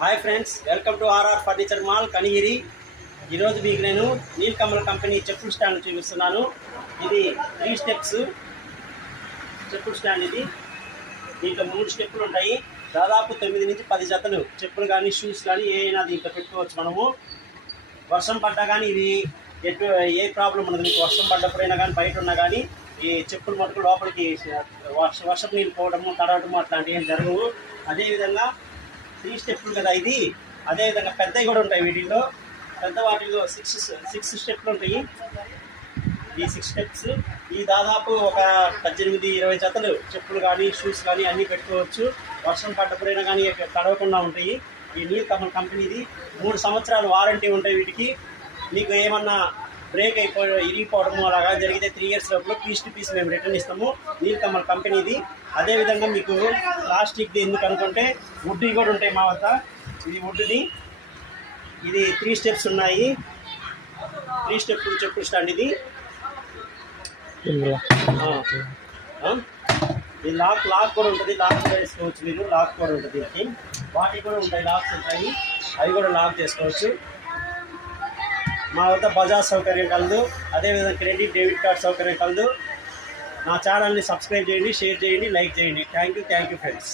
Hi friends, welcome to RR furniture mall Kanigiri. ఈరోజు మీకు నేను నీలకమల్ కంపెనీ చెప్పుల స్టాండ్ చూపిస్తున్నాను. ఇది 3 స్టెప్స్ చెప్పుల స్టాండ్. ఇది దీంట్లో 3 స్టెప్పులు ఉంటాయి. దాదాపు 9 నుంచి 10 జతలు చెప్పులు కానీ షూస్ కానీ ఏమైనా దీంట్లో పెట్టుకోవచ్చు మనము. వర్షం పడ్డా కానీ ఇది ఏ ప్రాబ్లం ఉండదు. మీకు వర్షం పడ్డప్పుడైనా కానీ బయట ఉన్నా కానీ ఈ చెప్పులు మటుకు లోపలికి వర్షపు నీళ్ళు పోవడము తడవడము అట్లాంటివి ఏం జరగవు. అదేవిధంగా 3 స్టెప్పులు కదా ఇది. అదేవిధంగా పెద్దవి కూడా ఉంటాయి. వీటిల్లో పెద్ద వాటిల్లో 6 స్టెప్లు ఉంటాయి. ఈ 6 స్టెప్స్ ఈ దాదాపు ఒక 18-20 జతలు చెప్పులు కానీ షూస్ కానీ అన్నీ పెట్టుకోవచ్చు. వర్షం పడ్డప్పుడైనా కానీ తడవకుండా ఉంటాయి. ఈ నీలకమల్ కంపెనీది 3 సంవత్సరాలు వారంటీ ఉంటాయి వీటికి. మీకు ఏమన్నా బ్రేక్ ఇరిగిపోవడము అలాగా జరిగితే 3 ఇయర్స్ లోపల పీస్ టు పీస్ మేము రిటర్న్ ఇస్తాము. నీలకమల్ కంపెనీది. అదేవిధంగా మీకు ప్లాస్టిక్ది ఎందుకు అనుకుంటే వుడ్వి కూడా ఉంటాయి మా వద్ద. ఇది వుడ్ది. ఇది 3 స్టెప్స్ ఉన్నాయి. 3 స్టెప్పులు చెప్పుల స్టాండ్. ఇది లాక్ కూడా ఉంటుంది. లాక్ కూడా వేసుకోవచ్చు మీరు. లాక్ కూడా ఉంటుంది దీనికి. వాటికి కూడా ఉంటాయి, లాక్స్ ఉంటాయి. అవి కూడా లాక్ చేసుకోవచ్చు. మా వద్ద బజాజ్ సౌకర్యం కలదు. అదేవిధంగా క్రెడిట్ డెబిట్ కార్డ్ సౌకర్యం కలదు. నా ఛానల్ని సబ్స్క్రైబ్ చేయండి, షేర్ చేయండి, లైక్ చేయండి. Thank you friends.